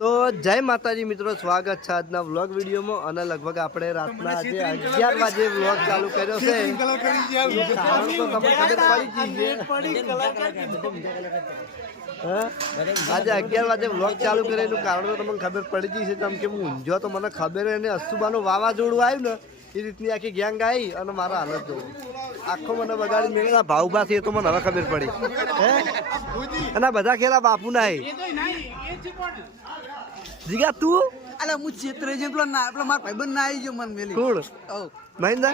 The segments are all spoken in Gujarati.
તો જય માતાજી મિત્રો, સ્વાગત છે આજના વ્લોગ વિડીયોમાં. અને લગભગ આપણે રાતના આજે 11 વાગે વ્લોગ ચાલુ કર્યો છે. કારણ તો તમને ખબર પડી ગઈ છે. આજે 11 વાગે વ્લોગ ચાલુ કરેલું કારણ તો તમને ખબર પડી ગઈ છે. જેમ કે હું ઊંઝો તો મને ખબર એને અસુબાનું વાવાઝોડું આવ્યું ને એ રીતની આખી ગેંગ આવી અને મારા હાલત જોવું આખો મને બગાડી મેળા ભાવભા છે. એ તો મને હવે ખબર પડી હે. અને બધા ખેલા બાપુ ના જીગા તું અલે હું ક્ષેત્ર જે પેલો મારા ભાઈબંધ ના આવી ગયો મન મેલી કોણ મહિન્દર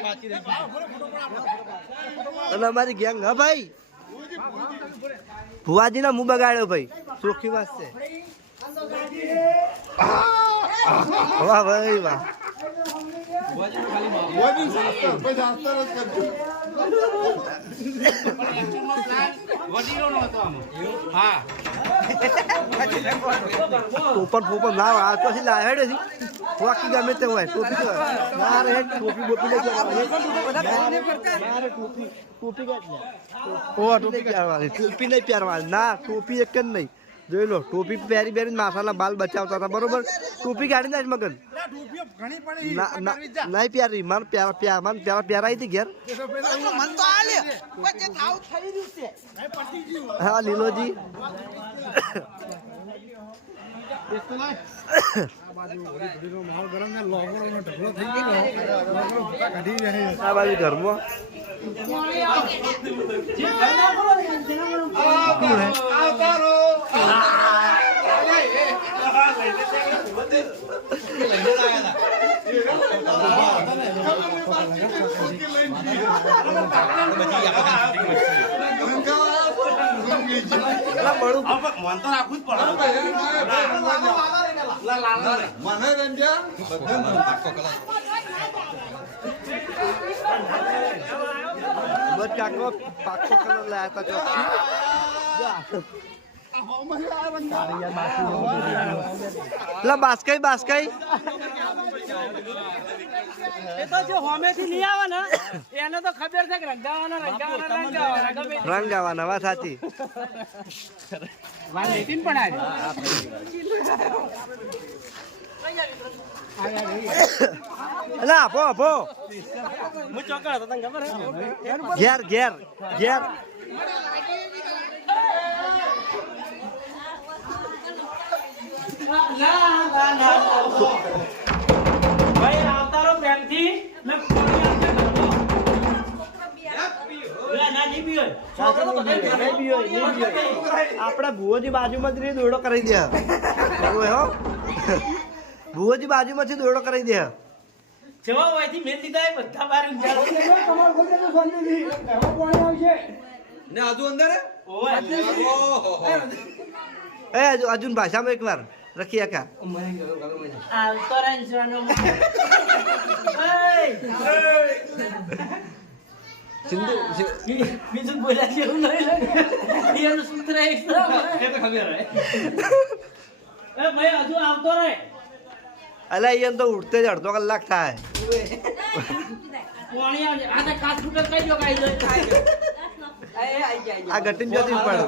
અને અમારી ગેંગ. હા ભાઈ ભુવાજી ના મું બગાડ્યો ભાઈ, ચોખ્ખી વાત છે. વાહ ભાઈ વાહ. ટોપન ના આ તો લાહેડે છે વાકી ગમે તે હોય ટોપી તો ના રે ટોપી બોપી લે ટોપી નહીં પહેરવાની ના ટોપી એક જ નહીં જોઈ લો. ટોપી પહેરી પહેરીને માથાના બાલ બચાવતા હતા બરોબર. ટોપી કાઢી નાખ મગન નહીં પહેરી મને પેલા પહેરાઈ હતી ઘેર. હા લીલોજી આ બાજુ ઘરમાં કાકો પાકો કલર લાયા હતા. બાસ્કાઈ એ તો જો હોમેથી નહીં આવે ને એને તો ખબર છે કે રંગાવાના વાત સાચી. પણ આપો આપો હું ચોકડ હતો તને ખબર ઘેર ઘેર ઘેર ભાઈ આવતારો પ્રેમથી આપડે ભુવોજી બાજુમાં જ દોડો કરી દે. ભુવોજી બાજુમાંથી દોડો કરી દે. જવા હોયથી મેં દીધા બધા બાર ને આજુ અંદર એ અર્જુન ભાષામાં એક વાર રખી આકા આવતો રંજવાનો બીજું બોલ્યા છે એવું નહીં એનું સૂત્ર એ તો ખબર હે. ભાઈ હજુ આવતો રહે. અલા અહીંયા તો ઉઠતે જ અડધો કલાક થાય. આ ગટીન જોતી પડે.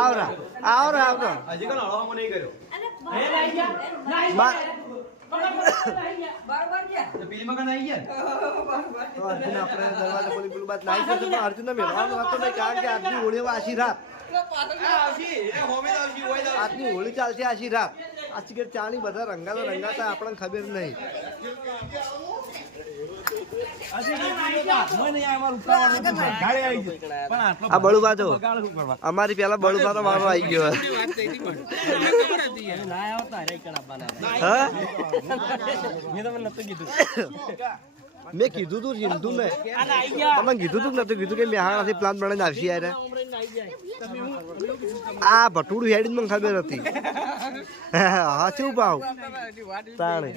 આવરા આવતો હજી કઈ હળવામાં નહીં કર્યો પેલી મકાન આવી ગયા તો અર્જુન આપણે દરવાજા ખોલી પેલું બાદ નાઈ જશે પણ અર્જુન ને મેળવાનો હતો નહીં કારણ કે આજની હોળી આશી રાત. આજની હોળી ચાલશે આશી રાત. આ સિગરેટ ચાણી બધા રંગાતા આપણને ખબર નહીં. આ બળુબા તો અમારી પેલા બળુબા તો મારો આવી ગયો. મેં કીધું તું સિંધુ ને તમે કીધું તું નતું કીધું કે મેહાણાથી પ્લાન બનાવીને આવશે યાર. આ ભટુડું હેડી મને ખબર હતી. હા શું ભાવ તાણે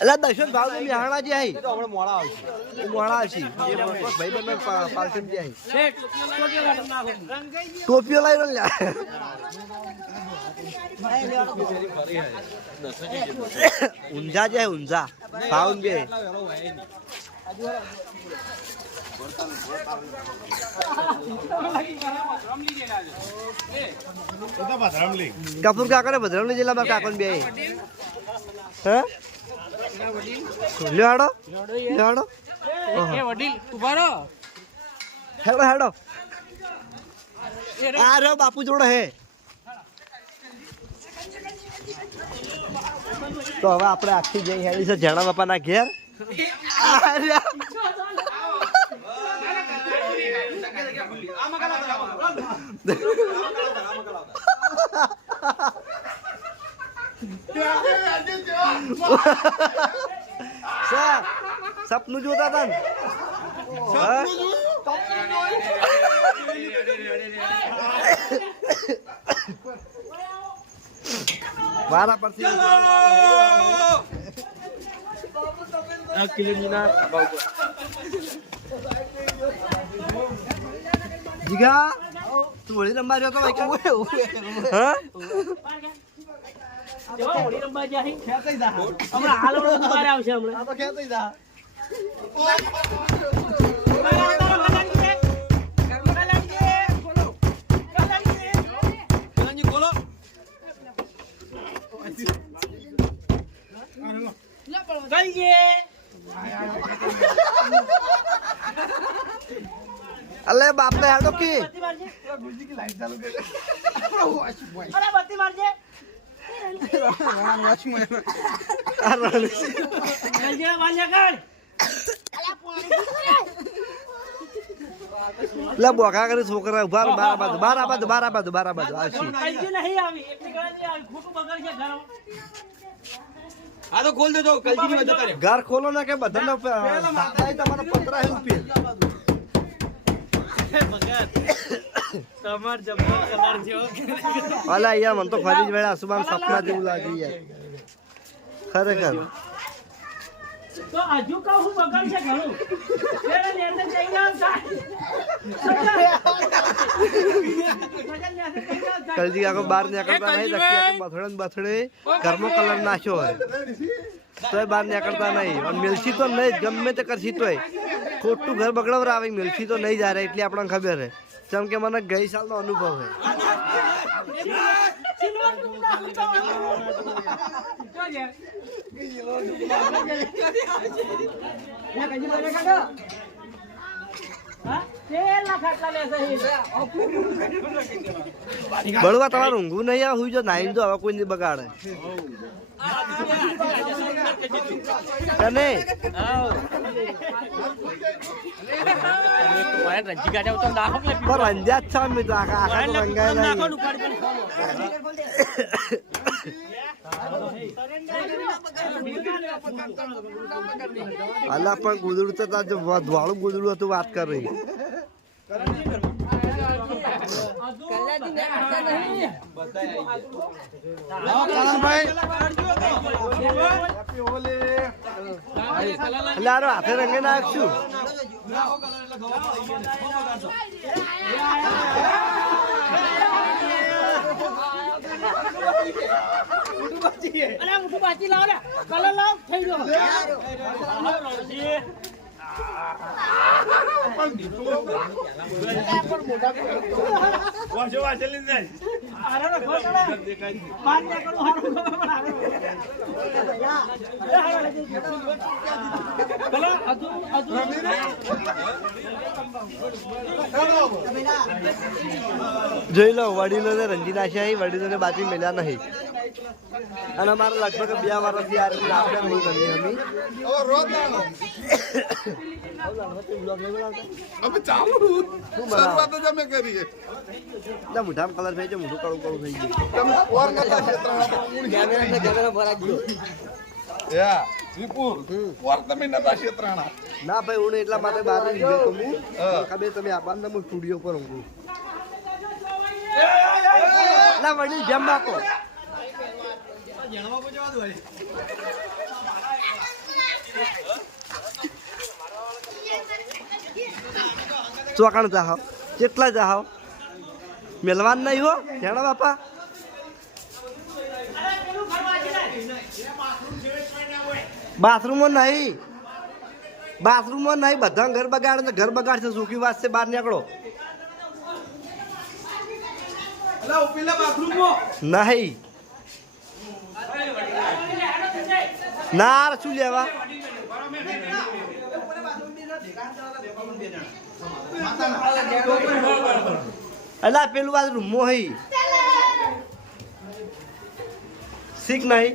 એટલે દશો ભાવ તો મેહાણા જે આવી મોડા આવશે ભાઈ બંને પાલસન જે આવી ટોપીઓ લાવી લ્યા. ઊંઝા જે ઊંઝા ભાવન બે કપૂર કાકા ને ભદ્રમલી જિલ્લામાં કાકો બે હે લ્યો હાડો એ વડીલ ઉભા રહો. હેડો આ રહ્યો બાપુ જોડે હે તો હવે આપણે આખી જઈ હેડી છે જેણા બાપાના ઘેર આ રહ્યા. સર સપનું જોતા હતા ને હા? મારા પરથી જીગા તું વળી રમવા રહ્યો તો ભાઈ હા જેવા વડીલ રમવા ગયા છે. હમણાં હાલ વડો બહાર આવશે હમણાં. તો ખેંચાઈ જા અલે બાપ ને હેડો કી લે બોકા કરી છોકરા ઉભા રહો, બાર બાજુ આવશે આ તો ખોલ દેજો કલજી ની જતા રે ઘર ખોલો ને કે બધાને તમારા પતરા હે ઉપી તમાર જબર કલર જેવો અલા યાર મને તો ફરી જ વેળા સુબાન સપના જેવું લાગી યાર ખરેખર તો હજુ કહું હું બગડ છે ઘણું પેલા લેતે જઈ જાવ કલજી કાકો બહાર નીકળતા નહીં દક્ષિયા કે બથડે ઘરમાં કલર નાખ્યો હોય તોય બહાર નીકળતા નહીં અને મિલસી તો નહીં ગમે તે કરશી તોય ખોટું ઘર બગડવર આવે મિલસી તો નહીં જાય એટલે આપણને ખબર હે જેમ કે મને ગઈ સાલનો અનુભવ હે બળવા તમારે ઊંઘું નહીં આવે હુઈ જો નાઈ જો હવે કોઈ નહીં બગાડે તને પણ રંજા જ છે મિત્રો આખા તો રંગાય અલા પણ ગુદડું તો ધોળું ગુદડું હતું વાત કરી એટલે હાથે રંગે નાખશું મોટું બાચી લાવ કલર લાવ થઈ ગયો જોઈ લો વડીલો ને રંજી નાખ્યા વડીલો ને બાકી મેળ્યા નહીં અને અમારે લગભગ 2 વર્ષથી આપણે નહીં કરીએ અમે મોઢામાં કલર થઈ જાય મોઢું કડું કડું થઈ ગયું ના ભાઈ હું એટલા માટે બહાર ખબર તમે આબાદ હું સ્ટુડિયો પર ઊંઘું ના વડીલ જેમ બાપો ચોકાણ જાહો કેટલા જાહો મેલવાન નહીં હો જાણો બાપા બાથરૂમમાં નહીં બધા ઘર બગાડે તો ઘર બગાડશે સુખી વાત છે બહાર નીકળો નહીં ના શું લેવા અલા પેલું બાજુ રૂમો હઈ શીખ નહીં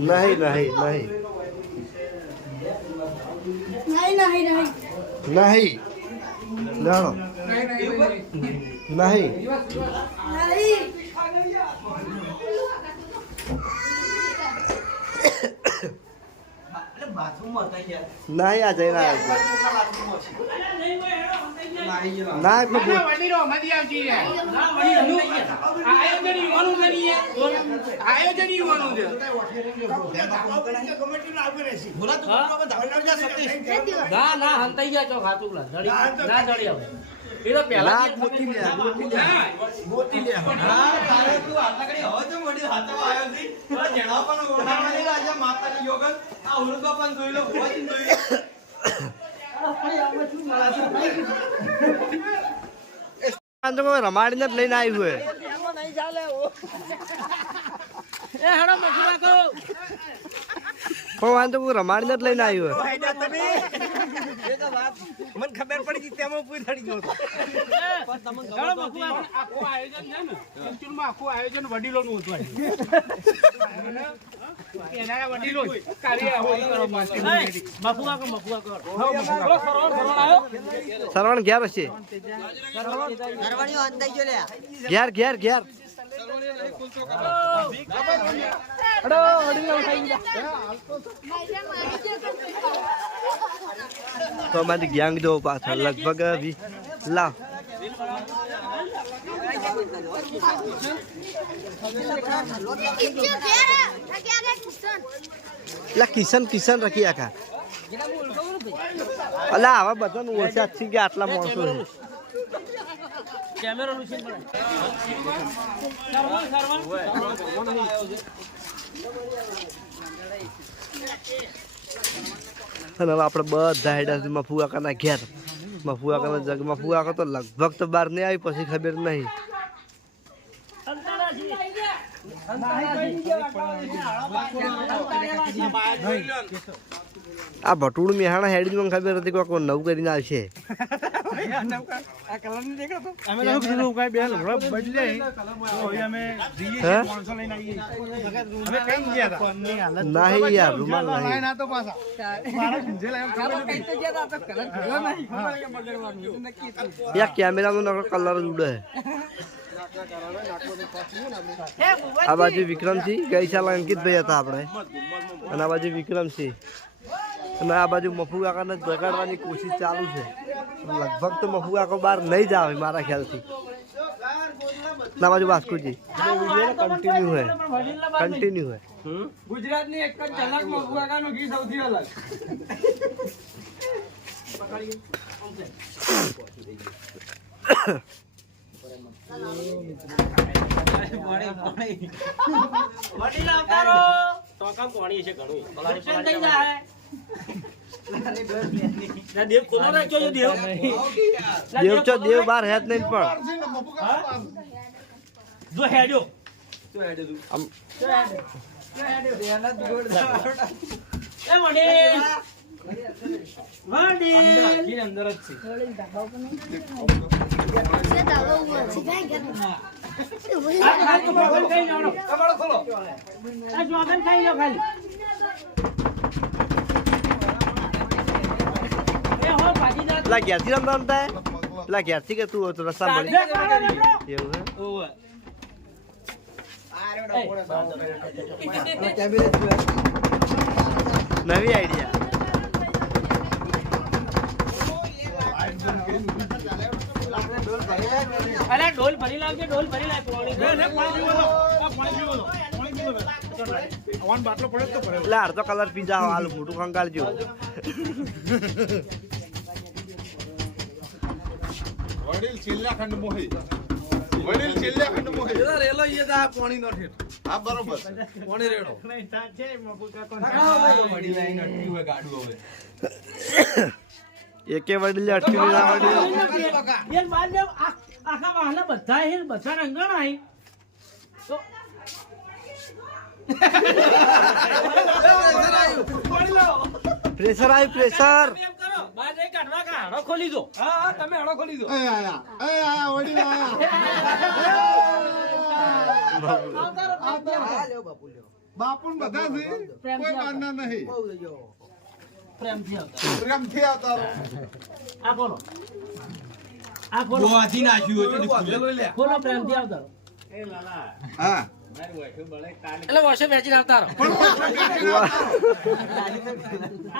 નહીં નહીં નહીં નહીં જાણો નહીં નહીં આ જઈને આવ્યો ના એટલે બોલ ના ના હંતાઈ ગયા છો ખાતું ના જડી આવે એ તો પહેલા ના મોટી લે મોટી લે હા તારે તું આટલા કડી હવે તો મોટી હાથમાં આવ્યો છે તો જણા પણ ઓઢાવાની રાજા માતાની યોગન આ ઉલકા પણ જોઈ લો હોવાથી જોઈ લો રમાડીને જ લઈને આવ્યું હોય એ હેડો મજૂરા કરો પણ વાંધો કોઈ રમાડીને જ લઈને આવ્યું હોય મને ખબર પડી ગઈ તેમાં પૂરી થડી ગયો હેડો મજૂરા આખું આયોજન છે ને સંચુરમાં આખું આયોજન વડીલોનું હતું એના વડીલો કાર્ય હોય કરો મફુઆ કરો સરવણ આવ્યો સરવણ ઘેર હશે ઘેર ઘેર ઘેર તો અમારી ગેંગ જો પાછળ લગભગ લાવ કિશન કિશન રખી આખા અલા આવા બધા ઓછા છે કે આટલા માણસો છે કેમેરો લુસીન પડે અને હવે આપણે બધા હેડા મફુઆકાના ઘેર મફુઆકાના જગમાં ફુઆકા તો લગભગ તો બહાર નહીં આવી પછી ખબર નહીં આ ભટુડ મેહાણા હેડી મને ખબર હતી કે કોઈ નવું કરીને આવશે નહીં યાર રૂમાલ નહીં યાર કેમેરાનો નકરો કલર જ ઉડે આ બાજુ વિક્રમસિંહ ગઈ સાલ અંકિતભાઈ હતા આપણે અને આ બાજુ વિક્રમસિંહ અને આ બાજુ મફુઆકાને જગાડવાની કોશિશ ચાલુ છે લગભગ તો મફુઆકો બહાર નહીં જ આવે મારા ખ્યાલથી ના બાજુ વાસ્કુજી કન્ટિન્યુ હોય કન્ટિન્યુ હોય ગુજરાતની એક જ ઝલક મફુઆકાનું ગીત સૌથી અલગ વડીલ આવતારો તો કામ કોણી છે ઘણું નુકસાન થઈ જાય ના દેવ ખોલો રાખજો જો દેવ દેવ છો દેવ બાર હેત નહીં પણ જો હેડ્યો આમ એ વડીલ વડીલ અંદર જ છે આ જોગન ખાઈ જાઓ કમળો ખોલો આ જોગન ખાઈ જાઓ ખાલી એ હો ભાગીદાર પેલા ઘેરથી રમતા રમતા પેલા ઘેરથી કે તું તો રસ્તા મળી એવું હે ઓવે નવી આઈડિયા અરે ઢોલ ભરી લાવજે ઢોલ ભરી લાવ પાણી એટલે અડધો કલર પીઝા હાલ મોટું ખંગાળજો વડીલ છેલ્લા ખંડ મોહી વડીલ છેલ્લા ખંડ મોહી રેલો ઈ દા પાણી નો ઠેઠ હા બરોબર પાણી રેડો એકે વડીલે અટકી ના વડીલ બેન બાર લેવ આ આખા વાહલા બધા હે બધા રંગણ આઈ તો પ્રેશર આવ્યું પ્રેશર. એમ કરો બાર જઈ કાઢવા કા હડો ખોલી દો હા તમે હડો ખોલી દો એ આયા વડીલ આયા. બાપુન બધા છે કોઈ માનના નહીં. પ્રેમથી આવતા પ્રેમથી આવતા રહો. આ બોલો આ ખોલો ગોવાથી નાખ્યું હોય તો ખુલ્લેલો લે. ખોલો પ્રેમથી આવતા હા એટલે વર્ષે વેચી આવતા રહો પણ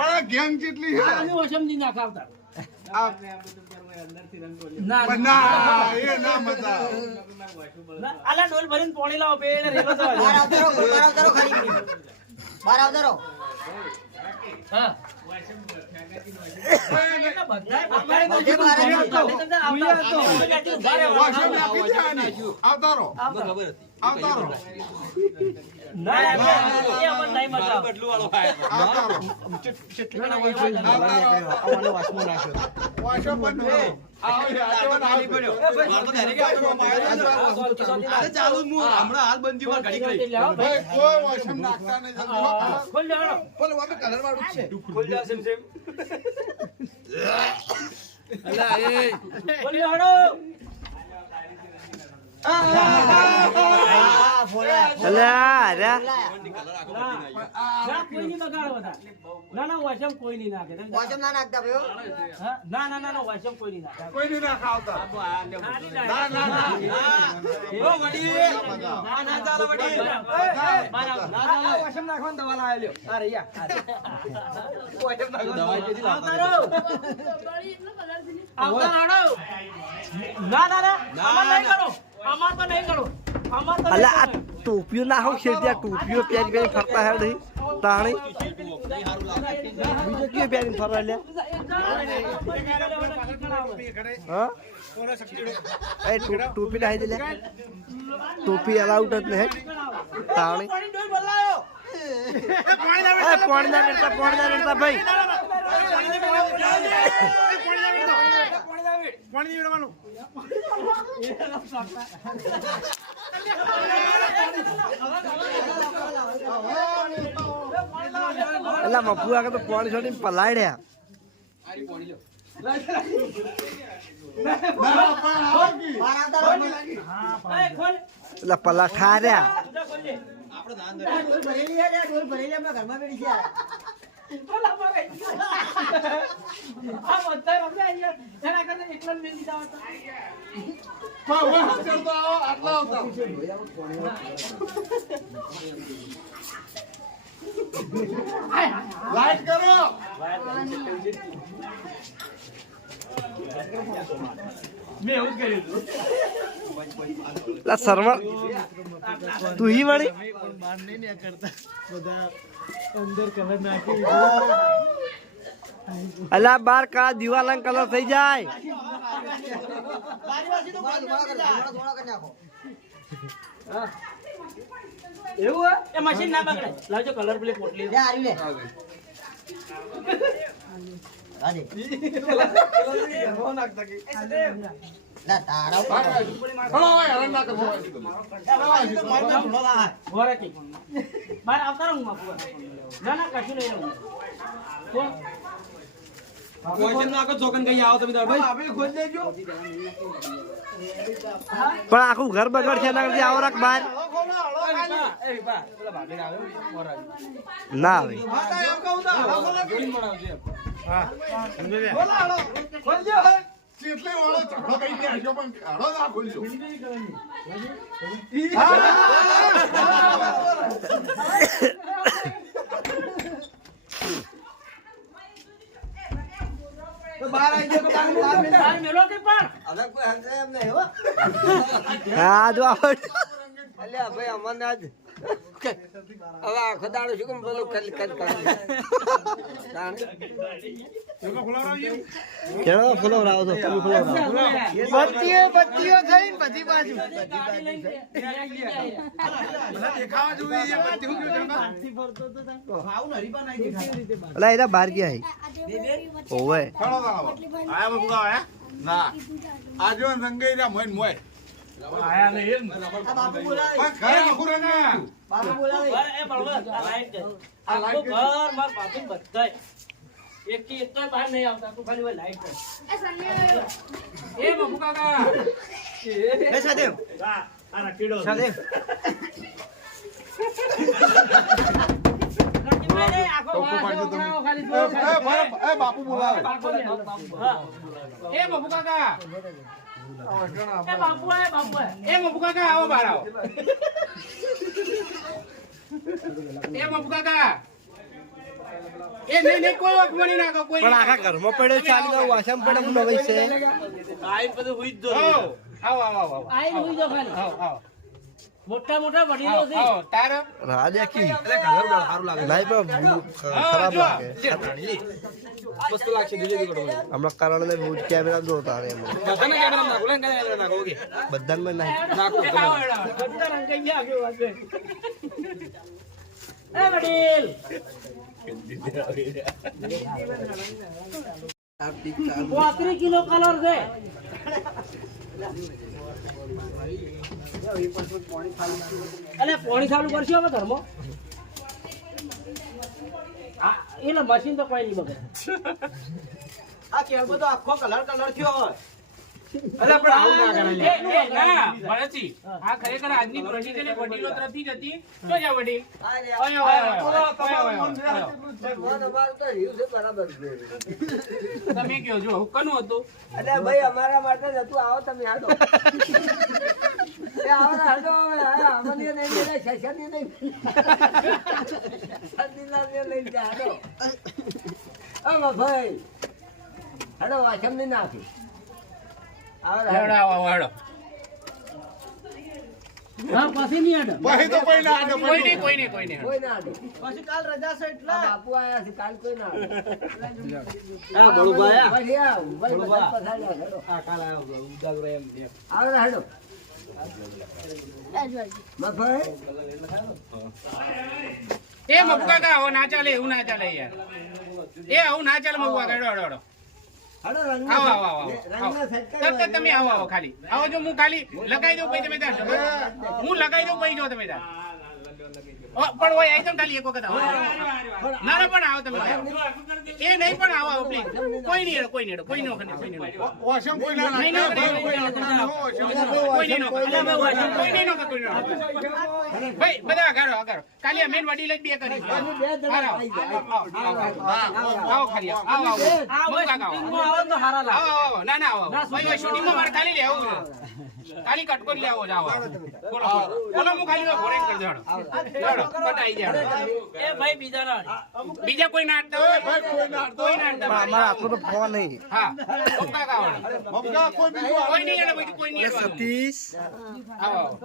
આ ગેંગ જેટલી છે. આની વોશમ ની નાખ આવતા આ ના પણ ના એ ના મજા આવે. ના, આલા ડોલ ભરીને પોણી લાવો પેલે રેલો તો બહાર આવતા રહો ખાલી બહાર આવતા રહો. હા વોશિંગ આપી દે આને. આવતા રહો. આવતા રહો. બદલું વાળો ભાઈ. આવતા રહો. વોશિંગ બંધ કરો. આવો યાર, ખાલી પડ્યો. મારે તો ડાયરેક્ટ અરે ચાલુ જ હું હમણાં હાલ બંધી માં ઘડી ગઈ. ભાઈ કોઈ વોશિંગ નાખતા નહીં જલ્દી હો. ખોલ દે હાલો. બોલો વાતો કલર વાળું જ છે. ખોલ દે હાલો. અલ્યા અરે ના કોઈ નહીં બગાડો બધા ના ના વોશમ કોઈ નહીં નાખે વોશમ ના નાખતા ભાઈઓ. હા? ના ના ના ના વોશમ કોઈ નહીં નાખે કોઈ નહીં નાખ આવતા. ખાલી ના ના ના. ઓ વડીલ. ના ના ચાલો વડીલ. બહાર આવો. વોશમ નાખવાનો દવા લાવ્યો લ્યો. આ રહ્યા. વોશમ નાખવાનો દવા કેથી આવતા લાવતા? રહો. આવતા રહો. ના ના ના અમાર નહીં કરો અમાર તો નહીં કરો અમાર તો અલ્યા આ ટોપીઓ ના હોવ છે ત્યાં ટોપીઓ પહેરી પહેરી ફરતા હે નહીં તાણી બીજો કયો પહેરીને ફરવા લ્યા હા એ ટોપી નાખી દે લ્યા ટોપી અલાઉડ જ નહીં તાણી એ પાણી ના રેડતા ભાઈ એલા મફુ આગળ તો પાણી છોડીને પલાડ્યા બહાર આવતા રહો. એટલે પલા ઠાર્યા ડોલ ભરેલી છે, ડોલ ભરેલી આપણા ઘરમાં બેઠી છે. આટલા આવતા. લાઈટ કરો. મેં એવું જ કર્યું હતું લા સરવણ તું હી વળી અલા બાર કા દિવાલ કલર થઈ જાય ધોળા કરી નાખો. એવું એ મશીન ના બગડે લાવજો કલર પેલી પોટલી લે આરી લે. હાજી. લા તારા ઉપર. હળો ભાઈ હરણ ના કરશો. ઘોરે કી બાર આવતા રહું માં ના ના કશું નહીં રહું કોણ વોશમ નાખો જોકન કઈ આવો તમે તાર ભાઈ. પણ આખું ઘર બગડ છે એના આવો રાખ બાર ના આવે ચેટલે વાળો ઝઘડો કઈ દે આજો પણ હળો ના ખોલજો. બાર મેલો કે પણ હા જો આવડ અલ્યા ભાઈ અમને આજ હવે આખો દાડો શું કેમ પેલું કલ કેળો ફુલાવરાવો છો તમે ફુલાવરાવો બત્તીઓ થઈ ને બધી બાજુ દેખાવા જોઈએ એ બધું અલા એના બહાર ગયા ઓવે આયા બબુકા આયા ના આજો રંગેરા મોઈન મોય આયા ને એમ પણ ઘરે નખુરે ના બાપુ બોલાવે એ બળવા આ લાઈટ દે આખો ઘર માર બાપુ બધાય એક કે એક તો બહાર નહીં આવતા તું ખાલી લાઈટ દે એ બાપુ કાકા એ સદેવ આ રખીડો સદેવ એ બાપુ બોલાવે એ બાપુ કાકા એ બાપુ કાકા આવો બહાર આવો એ બાપુ કાકા એ નહીં કોઈ વખત મળી નાખો કોઈ પણ આખા ઘરમાં પડે ચાલી જાવ વાસમ પડે હું નવાઈ છે આઈ બધું હુઈ જ દો આવો આઈ હુઈ દો ખાલી આવો મોટા મોટા વડીલો છે આવો તાર રાજ આખી એટલે ઘર બળ સારું લાગે નહીં પણ ખરાબ લાગે મસ્ત લાગશે દીજે દીકડો હમણાં કારણે બહુ કેમેરા જોતા રહે એમ બધાને કેમેરા નાખો લે કેમેરા નાખો ઓકે બધાને મેં નહીં નાખો બધા રંગ ગયા કે વાત એ વડીલ 35 કિલો કલર છે અલે પાણી ચાલુ કરશો હવે ઘરમાં એટલે મશીન તો કોઈ નહીં બગડે આ કેળવો તો આખો કલર થયો હોય અલે પણ આવું ના કરાય એ ના ભરતજી આ ખરેખર આજની પેઢી છે ને વડીલો તરફથી જ હતી તો જા વડીલ ઓય તમે કયો જો કનું હતું અરે ભાઈ અમારા માટે જ હતું આવો તમે આવો એ આવો હાડો અમને નહીં દે શેષની નહીં સંદીલા ને લઈ જા હાડો ઓ ભાઈ હાડો વાસમ ની નાખી હા પછી નહીં આડો પછી તો કોઈ ના આડે કોઈ નહીં કોઈ ના આડે પછી કાલ રજા છે એટલે બાપુ આયા છે કાલ કોઈ ના આડે હા બળુભાઈ પછી આવ ભાઈ બધા પધાર્યા હાડો આ કાલ આવો ઉદાગરો એમ આવો હાડો મફાઈ એ મફુકા કા આવો ના ચાલે એવું ના ચાલે યાર એ આવું ના ચાલે મફુકા કા હડો હડો હાડો રંગ આવો રંગના સેટ તબ તમે આવો ખાલી આવો જો હું ખાલી લગાઈ દઉં પછી તમે ત્યાં હું લગાઈ દઉં પછી જો તમે ત્યાં પણ ઓય આઈ તો ખાલી એક વખત આવો ના પણ આવો તમે એ નહીં પણ આવો પ્લીઝ કોઈ નહીં કોઈ નહીં ઓશમ કોઈ ના કોઈ નહીં ભાઈ બધા આગળ કાલી મેન વડી લઈ બે કરી આવો ખાલી આવો ના ના આવો ભાઈ શૂટિંગમાં મારે ખાલી લે આવું ખાલી કટકો લે આવો જાવ બોલો બોલો હું ખાલી ઘોડે કરી દેવાનો બતાઈ જાય એ ભાઈ બીજા કોઈ નાટતા હોય ભાઈ કોઈ ના કોઈ નાટતા અમારા આટલો તો ફોન નહીં હા કોકા કાવણ બબુકા કોઈ બીજું કોઈ નહીં એને બીજું કોઈ નહીં સતીશ આવો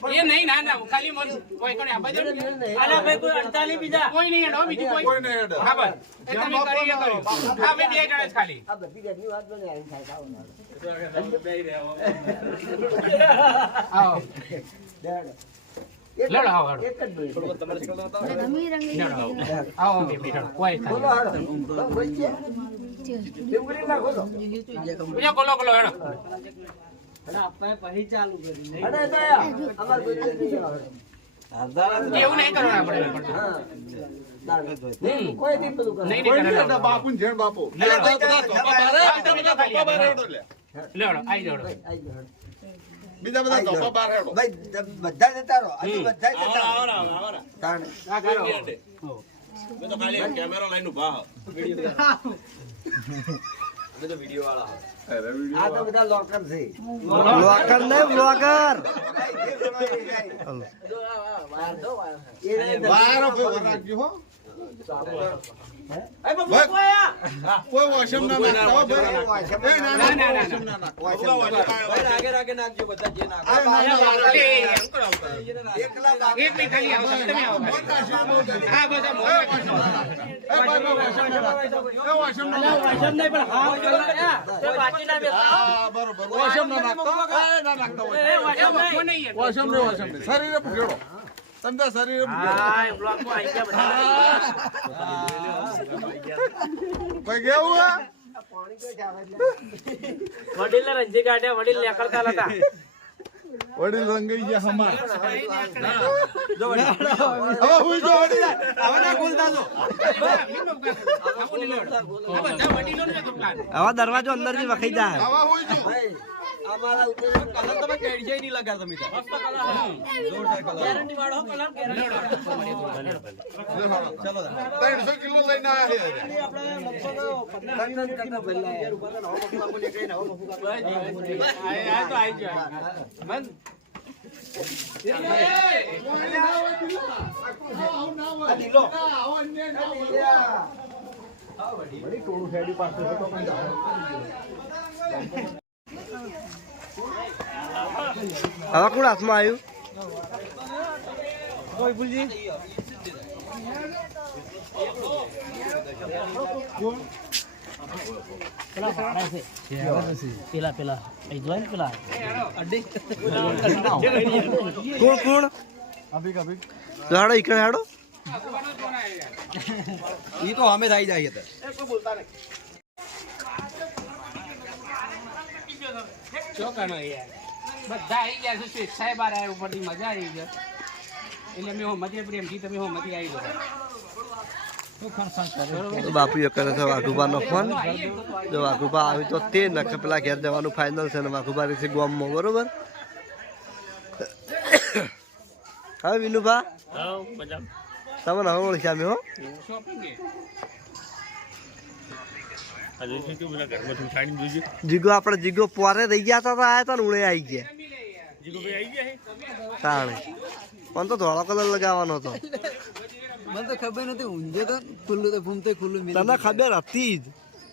એ નહીં ના ના ખાલી મન કોઈ કોને આપા દે આલા ભાઈ કોઈ 48 બીજા કોઈ નહીં એડો બીજું કોઈ કોઈ નહીં એડો. હા બસ એ તમે કરી કર્યું હા બે જણા જ ખાલી આ બધી ઘરની વાત બને આઈ થાય આવો ના આવો લડો આવો એક જ મિનિટ આવો બે બેઠો કોઈ બોલો હાડો કોઈ છે ડુંગળી નાખો તો બીજા કોલો કોલો હેડો હાડો તો અમાર કોઈ નહીં આવે એવું નહીં કરવાનું આપણે હા કોઈ નહીં પેલું કરે નહીં કોઈ નહીં નહીં કરવાનું બાપુ ને જેણ બાપુ લડો આઈ જાડો આઈ ગયો બીજા બધા ધોપા બાર હેડો ભાઈ બધા જતા રહો હજુ બધા જતા રહો તાણ આ કરો આ તો બધા લોકર છે બ્લોકર ને બ્લોકર એ બાર રાખજો હો કોઈ વોશમ ના નાખતા હો ભાઈ. એ ના ના ના વોશમ ના નાખતા. રાગે રાગે નાખજો બધા જે નાખો. એક મિનિટ ખાલી આવો તમે આવો હા બધા મોઢા વોશમ ના નાખતા. બરોબર વોશમ ના નાખતા. ના નાખતા વોશમ નહીં. શરીરે ભૂખેડો તમને શરીરે ભાઈ કેવું હે વડીલ રંજી કાઢ્યા વડીલ નીકળતા હતા વડીલ રંગાઈ ગયા હમાર. હવે હુઈ જો વડીલ. હવે ના ખોલતા તો. આવા દરવાજો અંદરથી વખાઈ જાય. હવે હુઈ જો. અમારા ઉપર કલર તમે કેડજે નહીં લગાડતા તમે તો. જોરદાર કલર. ગેરંટી વાળો કલર ચલો 300 કિલો લઈને આયા હવે કોણ હાથમાં આવ્યું? પેલા પેલા અહીં જોઈ ને પેલા કોણ કોણ? હાડો ઈકડે હાડો. ઈ તો અમે થઈ જાય છે. ચોકાનો યાર બધા આવી ગયા છે સાહેબ આ રહ્યા ઉપરથી મજા આવી ગઈ એટલે મેં મધ્ય પ્રેમથી તમે મતી આવી ગયો તો બાપુ એ કરે છે વાઘુબાનો ફોન. જો વાઘુબા આવી તો તે નખે પેલા ઘેર જવાનું ફાઇનલ છે ને વાઘુબા રહેશે ગોમમાં. બરોબર. હવે વિનુભા તમને હવે ઓળખ્યા મેં હો. જીગો આપણે જીગો પોરે રહી ગયા હતા આયા હતા ને ઉડે આવી ગયા તાણે પણ તો ધોળો કલર લગાવવાનો હતો. મને તો ખબર નથી ઊંધે તો ખુલ્લું તો ઘૂમતે ખુલ્લું તને ખબર હતી જ.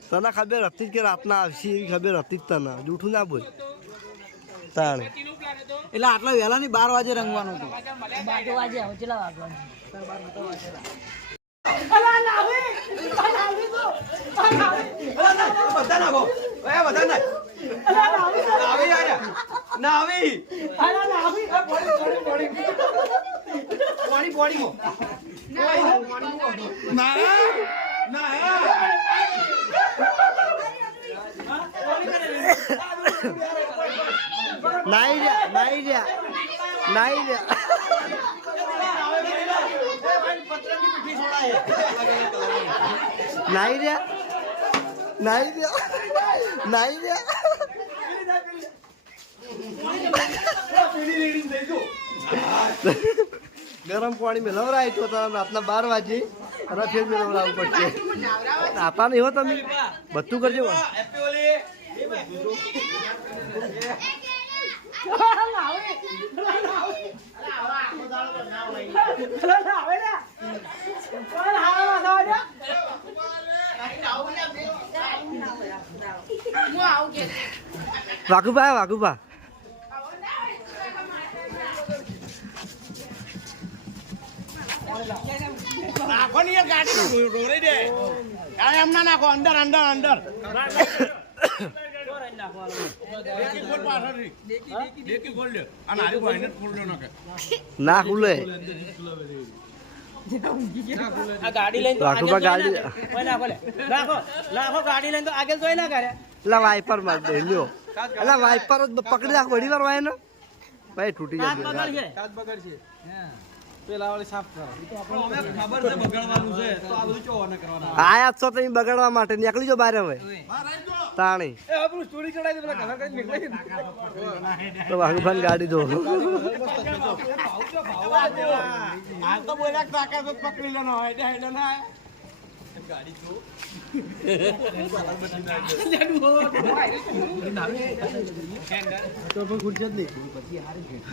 તને ખબર હતી જ કે રાતના આવશે એવી ખબર હતી જ તને. જૂઠું ના બોલ તાણે. એટલે આટલા વહેલા ની 12 વાગે રંગવાનું હતું. 12 વાગે આવો કેટલા વાગવાનું બધા નાખો બધા નાખ આવી આયા ના આવી પાણી નાઈ રહ્યા નાઈ રહ્યા નાઈ રહ્યા. નાઈ રહ્યા નાઈ રહ્યા નાઈ રહ્યા. ગરમ પાણી મેળવરાય તો રાતના 12 વાગે અને ફેર મેળવરાવું પડશે. નાતા નહીં હો તમે બધું કરજો. વાઘુભા વાઘુભા નાખો ને યાર ગાડી રોરે દે એમ ના નાખો અંદર અંદર અંદર ના ખુલે. આ ગાડી લઈને તો વાઘુભા ગાડી નાખો નાખો ગાડી લઈને તો આગળ જોઈ ના કરે એટલે વાઇપર માર દે લ્યો. એટલે વાઇપર જ પકડી રાખ વડી વાર વાય ને ભાઈ તૂટી કાચ જાય. બગડશે પેલા વાળી સાફ કરો ખબર છે બગાડવાનું છે તો આ બધું ચોવાના કરવાના આયા છો તમે બગાડવા માટે નીકળી જો બહાર હવે તાણી. એ આપણું સ્ટોરી ચડાવી દે પેલા કલર કરી નીકળી તો વાઘુભાઈ ગાડી જો હાલ તો બોલ્યા કાકા તો પકડી લેનો હોય દે હેડો ના ગાડી જો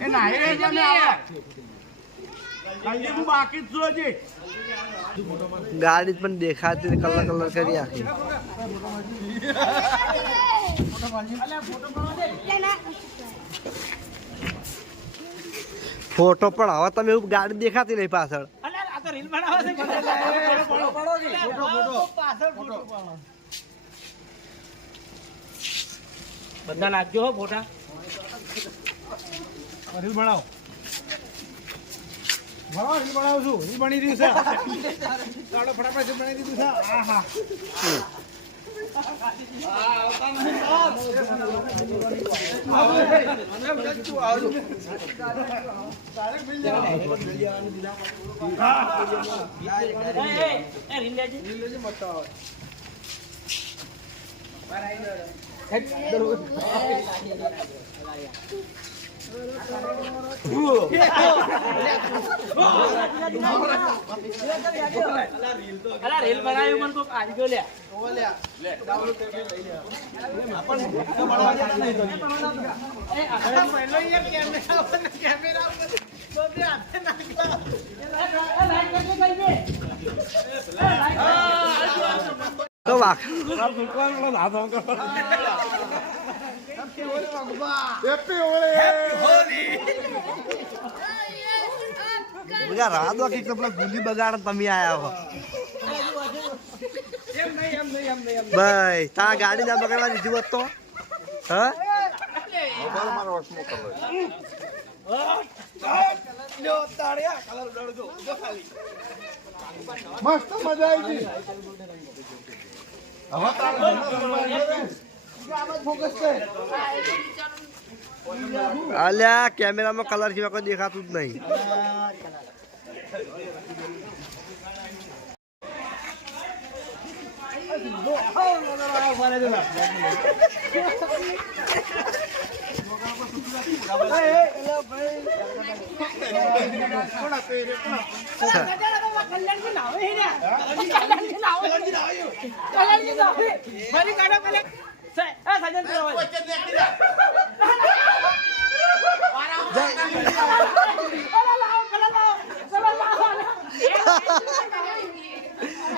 એ નાઈ રે જમે આવે કાલજી હું બાકી જ છું હજી. ગાડી પણ દેખાતી કલર કલર કરી આખી. ફોટો પણ હવે તમે એવું ગાડી દેખાતી નહીં પાછળ. અલ્યા, આ તો રીલ બનાવે છે. બધા નાખજો હો ફોટા. રીલ બનાવો. રીલ બનાવું છું. રીલ બની રહ્યું છે. ચાલો ફટાફટ રીલ બની દીધું છે. આહા. રીલ લેજે. અલા રીલ બનાવ્યું મને કોક આજ ગયો લે. તો વાહ બધા રાત વાગી તો પેલા ગુલી બગાડ તમે આયા હો ભાઈ તા ગાડી ના બગાડવા દીધી હોત તો હા મસ્ત મજા આવી ગઈ. અલ્યા કેમેરામાં કલર સિવાય કોઈ દેખાતું જ નહીં.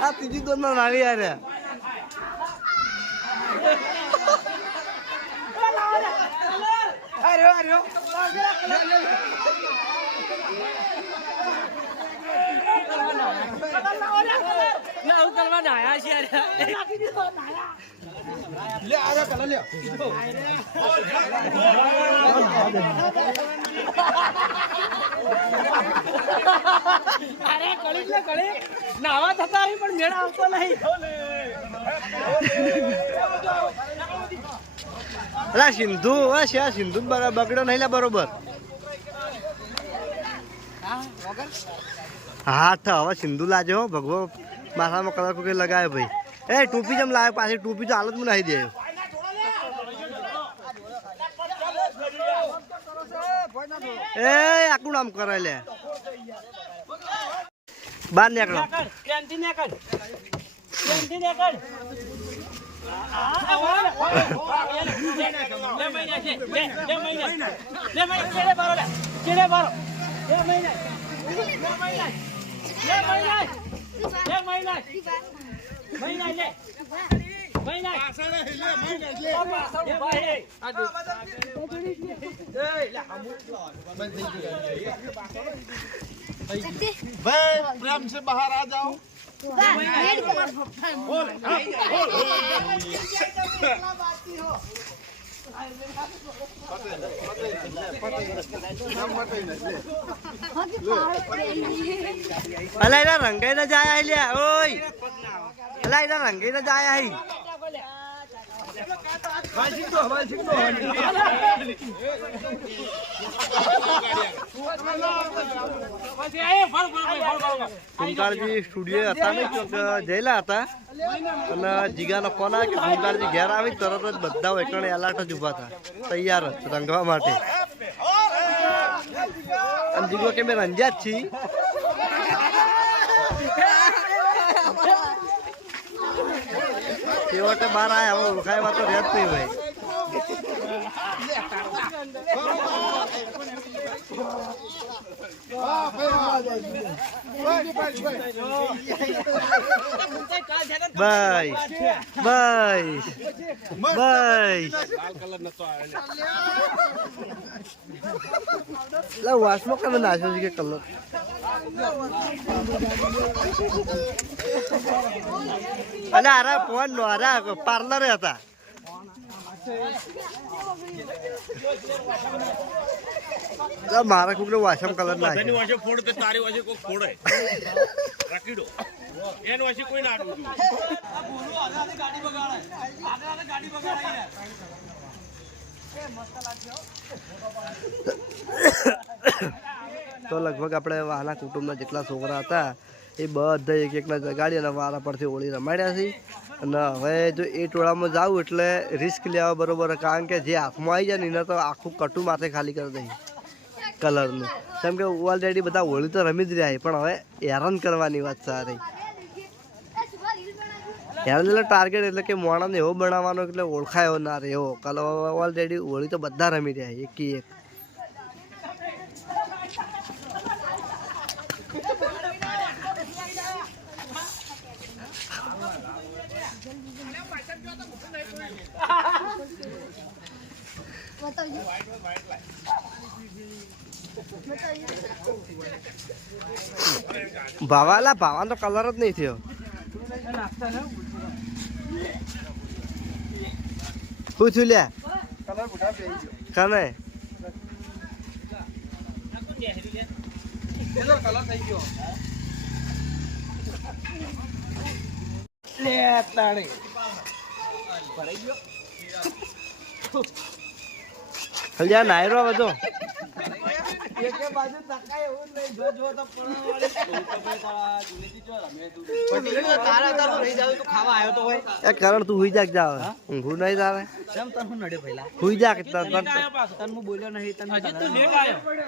આ ત્રીજી દોન માં નાની યાર અરે કળી ને કળી નાવા થતા રહી પણ મેળા આવતો નહીં. અલા સિંધુ છે સિંધુ બગડ્યો નહીં લે બરોબર હા તો હવે સિંધુ લાજો ભગવો માથામાં કલર કોઈ લગાવે ભાઈ એ ટોપી જેમ લાવે પાછી ટોપી તો હાલત માં નાખી દે એ આકું નામ કરે લે બાર નીકળો ક્યાંથી નીકળ ક્યાંથી નીકળ ભાઈ પ્રેમ से बाहर आ जाओ. અલા એના રંગાઈ ના જાય લ્યા ઓય અલા એના રંગાઈ ના જાય હઈ ભૂમકાળજી સ્ટુડિયો હતા ને જયેલા હતા અને જીગાનો ફોન આવ્યો કે ભૂમકાળજી ઘેર આવી તરત જ બધા એકણે એલાટ જ ઉભા હતા તૈયાર જ રંગવા માટે અને જીગો કે મેં રંજ્યા જ છી છેવટે બહાર આવ્યા હવે ઓળખાય તો રહે જ નહીં ભાઈ બાય બાય બાય લા વાસમાં કેમ નાખ્યો છે કે કલર અને આરા ફોન નો આરા પાર્લર હતા મારા કુકને વાસમ કલર નાખ્યો વાસે ફોડ કે તારી વાસે કોઈ ફોડે રાખી દો એન વાસે કોઈ ના આડું આ બોલો આધારે ગાડી બગાડાય આધારે ગાડી બગાડાય તો લગભગ આપણે વાના કુટુંબના જેટલા છોકરા હતા એ બધા એક એકના જગાડી અને વારા પરથી હોળી રમાડ્યા છે અને હવે જો એ ટોળામાં જાઉં એટલે રિસ્ક લેવા બરોબર કારણ કે જે હાથમાં આવી જાય ને એને તો આખું કટુ માથે ખાલી કરી દઈ કલરનું કેમ કે ઓલરેડી બધા હોળી તો રમી જ રહ્યા પણ હવે હેરાન કરવાની વાત સારી હેરાન એટલે ટાર્ગેટ એટલે કે મોણાને એવો બનાવવાનો એટલે ઓળખાયો ના રહે એવો કલર ઓલરેડી હોળી તો બધા રમી રહ્યા એકી એક ભાવાલા ભાવાનો તો કલર જ નહીં થયો શું થયું લ્યા કને લ્યા નાયરો બધો કરણ તું હુઈ જા જાવ ઊંઘું નહીં તારે હુઈ જા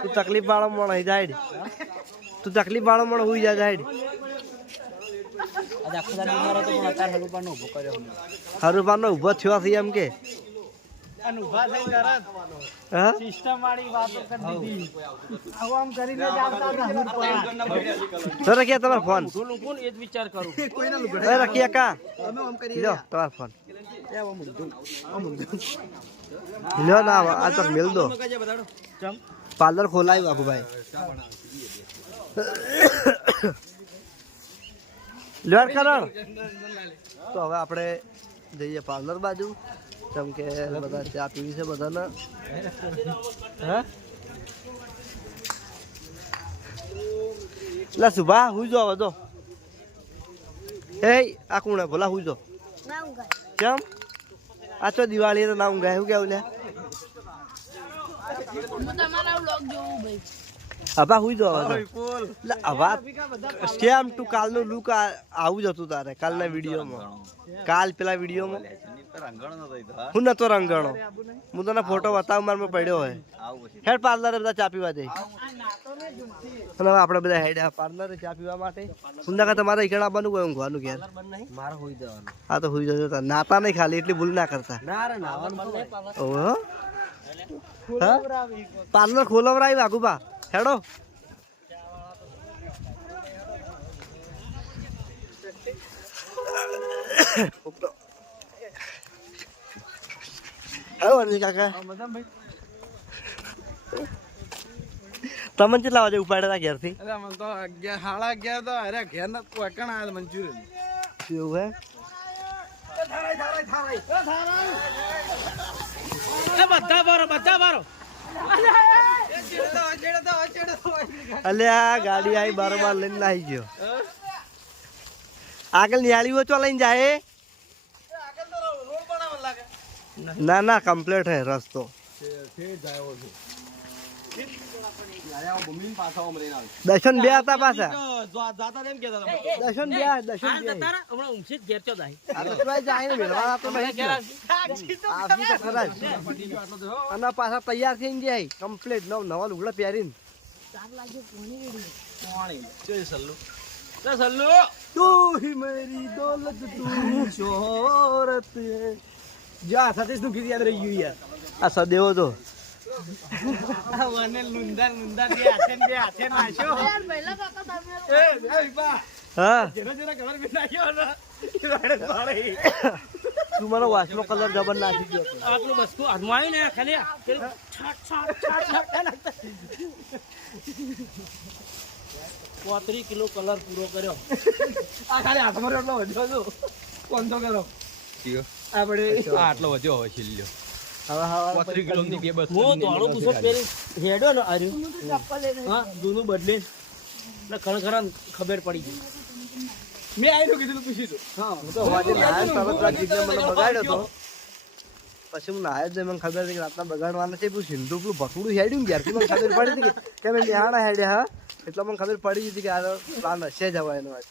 તું તકલીફ વાળો મણ હઈ જાય તું તકલીફ વાળો મણ હુઈ જા જાય હરુપાનો ઉભો થયો છે એમ કે રખિયા તમારો ફોન રખિયા કા લ્યો તમારો ફોન લ્યો ના આ તો મેલ દો પાર્લર ખોલાયું બાબુભાઈ લ્યો કરણ તો હવે આપણે જઈએ પાર્લર બાજુ કેમ કે બધા ચા પીવી છે બધાને હા લા સુભા હુઈ જો હવે તો એ આ કોણ ભલા હુઈ જો કેમ આ તો દિવાળી તો ના ઊંઘાય એવું કેવું લે હબા હુઈ જો હવે હવા કેમ તું કાલનું લુક આવું જ હતું તારે કાલના વિડીયોમાં કાલ પેલા વિડીયોમાં હું નતો રંગણો હું તને ફોટો બતાવું મારે પડ્યો હોય હેડ પાર્લરે બધા ચા પીવા જઈ અને હવે આપણે બધા હેડ પાર્લરે ચા પીવા માટે ઊંધા તમારે ઈકણ આવવાનું કોઈ ઊંઘવાનું ઘેર મારે હોઈ જવાનું હા તો હોઈ જજો નાતા નહીં ખાલી એટલી ભૂલ ના કરતા ઓહો હા પાર્લર ખોલવરાવી વાઘુબા હેડો હેલો અનિલ કાકા તમને કેટલા વાગે ઉપાડ્યા ઘેર થી તો 11:30 તો અરે ઘેર ના કોકણ આ મંચુરિયન એવું હે બધા બારો અલ્યા ગાડી આવી બારોબાર લઈને નાહી ગયો આગળ નિયાળીઓ ચો લઈને જાય ના ના કમ્પ્લીટ હે રસ્તો દર્શન બે હતા પાછા દર્શન બે અને પાછા તૈયાર થઈને જાય કમ્પ્લીટ નવા લુગડા પહેરીને તું ही मेरी दौलत तू शोहरत है જા સતીશ નું ગીત યાદ રહી ગયું યાર આ સદેવો તો હા તું મને વાસનો કલર જબર નાખી ગયો હતો. આટલું વસ્તુ હાથમાં આવ્યું ને ખાલી પેલું છાટ છાટ છાટ છાટ નાખતા. 35 કિલો કલર પૂરો કર્યો. આ ખાલી હાથમાં એટલો વધ્યો હતો કોણતો કરો આપણે આટલો વધ્યો હોય છેલ્લો હવે 35 કિલો ની બે બસ હું ધોળું બુશર્ટ પહેરી હેડ્યો ને આર્યું હા જૂનું બદલે એટલે ખરેખર ખબર પડી ગઈ. મેં આવીને કીધું પૂછી દઉં હું તો વાજે નાયા તરત જ જીગને મને બગાડ્યો હતો. પછી હું નાયા જ મને ખબર હતી કે રાતના બગાડવાના છે. પેલું સિંધુ પેલું ભકડું હેડ્યું ને ત્યારથી મને ખબર પડી હતી કે મેં નિહાળા હેડ્યા હા એટલે મને ખબર પડી હતી કે આ પ્લાન હશે જવા એનો આજ.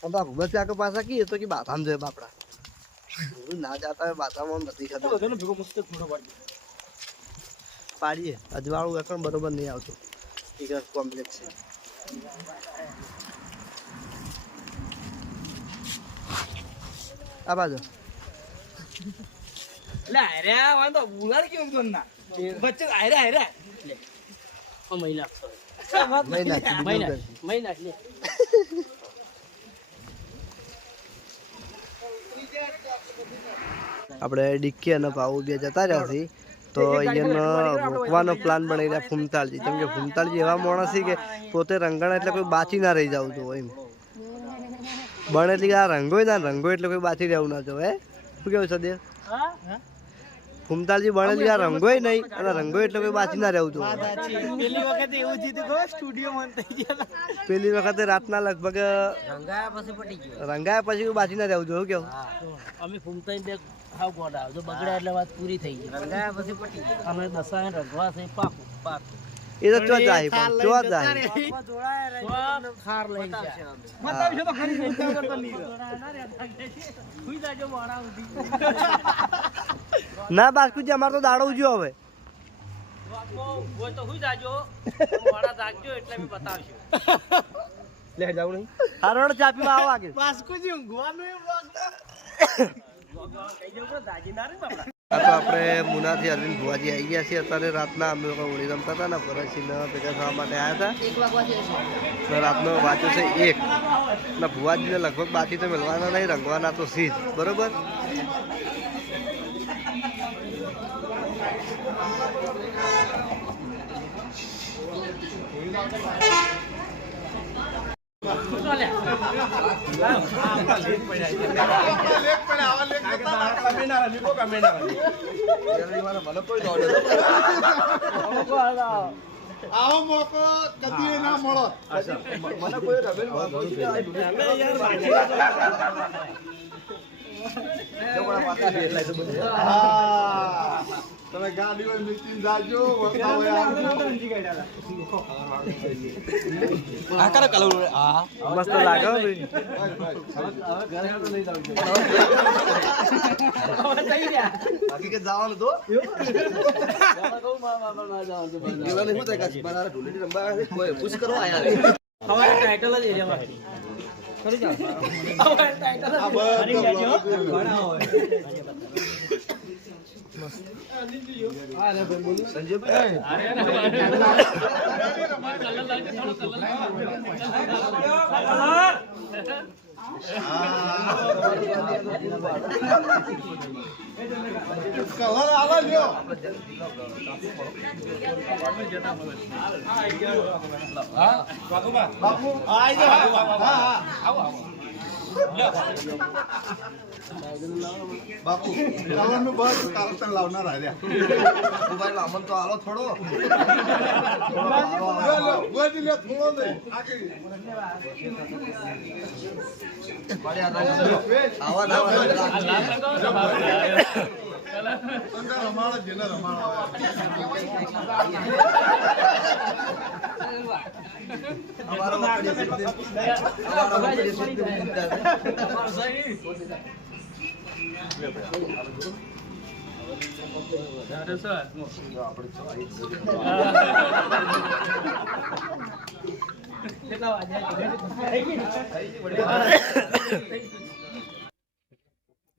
પણ તો ભૂગત કાકા પાછા કહીએ તો કે બાથામ જોઈએ બાપડા ના જાતા હોય બાથામાં નથી ખબર ભેગો મસ્ત થોડો પાડી પાડીએ અજવાળું એકણ બરોબર નહીં આવતું એક કોમ્પ્લેક્સ છે. આ બાજુ એટલે હાર્યા હોય તો બુલાડ કેવું તો ના વચ્ચે હાર્યા મહિના નહીં નાખી મહિના મહિના એટલે આપણે ડિક્કી અને ભાવ બે જતા રહ્યા છીએ તો અહીંયા રોકવાનો પ્લાન બનાવી રહ્યા ફૂમતાળજી. કેમ કે ફૂમતાળજી એવા માણસ છે કે પોતે રંગણ એટલે કોઈ બાચી ના રહી જવું જોઈએ એમ બને એટલે આ રંગો ના રંગો એટલે કોઈ બાચી રહેવું ના જોઈએ. શું કેવું સદેવ? ફૂમતાળજી બનેલી આ રંગોય નહીં અને રંગો એટલે કોઈ બાચી ના રહેવું જોઈએ. પેલી વખતે એવું જીતું ગયો સ્ટુડિયો મન થઈ ગયા. પેલી વખતે રાતના લગભગ રંગાયા પછી પટી ગયો. રંગાયા પછી કોઈ બાચી ના રહેવું જોઈએ. કેવું અમે ફૂમતાઈ બે હાવ ગોડા જો બગડ્યા એટલે વાત પૂરી થઈ ગઈ. રંગાયા પછી પટી ગઈ. અમે દસાય રંગવા છે પાકું પાકું એ તો ચો જાય પણ ચો જાય ખાર લઈ જાય બતાવશો તો ખરી ચિંતા કરતો નહીં ના બાસ્કુજી અમારે તો દાડો ઉજ્યો હવે હોય તો હુઈ જાજો મોડા જાગજો એટલે અમે બતાવશું. લે જાવ નહીં હારોડ ચાપીમાં આવો આગળ. બાસ્કુજી ઊંઘવાનું એમ કહી દઉં પણ દાજી ના રે બાપડા. આ તો આપણે મુનાથી અરવિંદ ભુવાજી આવી ગયા છીએ. અત્યારે રાતના અમે લોકો હોળી રમતા હતા ને ફરસીને ભેગા થવા માટે આવ્યા હતા. રાતનો વાંચ્યો છે 1 ને ભુવાજીને લગભગ બાકી તો મેળવાના નહીં, રંગવાના તો સીધ બરોબર. આવો મોકો કદી ના મળો મને કોઈ તમે ગાડી હોય નીતિન જાજો મસ્ત લાગે હો ભાઈ. બાકી કે જવાનું તો પૂછ કરો આયા અમારે ટાઇટલ જ એરિયામાં કરી જાવ. અમારે ટાઇટલ જ ફરી જાજો. કલર આવા લ્યો બાપુ આઈ જાઓ. હા બાપુ કલર નું બસ કાલતન લાવનાર આવ્યા અમન તો આલો થોડો ગોજી લે થોડો નહીં રમાડો જેને રમાડો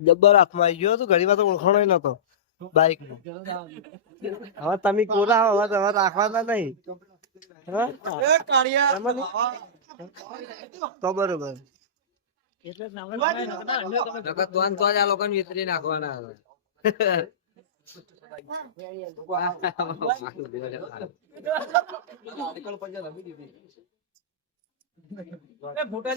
જબ્બર હાથમાં આવી ગયો હતો. ઘણી વાર તો ઓળખાણો નતો. બાઈક હવે તમે કોરા હવે તમે રાખવાના નહીં હા? એ કાળિયા એમાં તો બરોબર ફોટા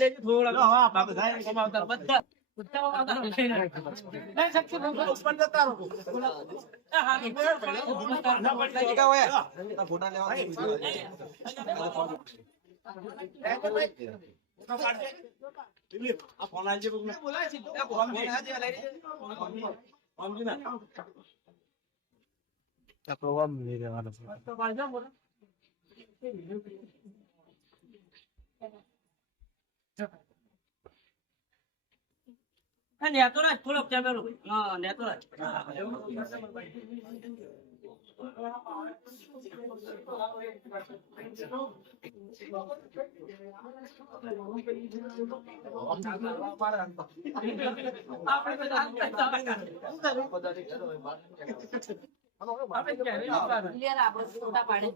આ પ્રોગ્રામ લઈ રહેવાનો છે. નેતો રાખ થોડોક કેમેરો હા નેતો રાખ આપણે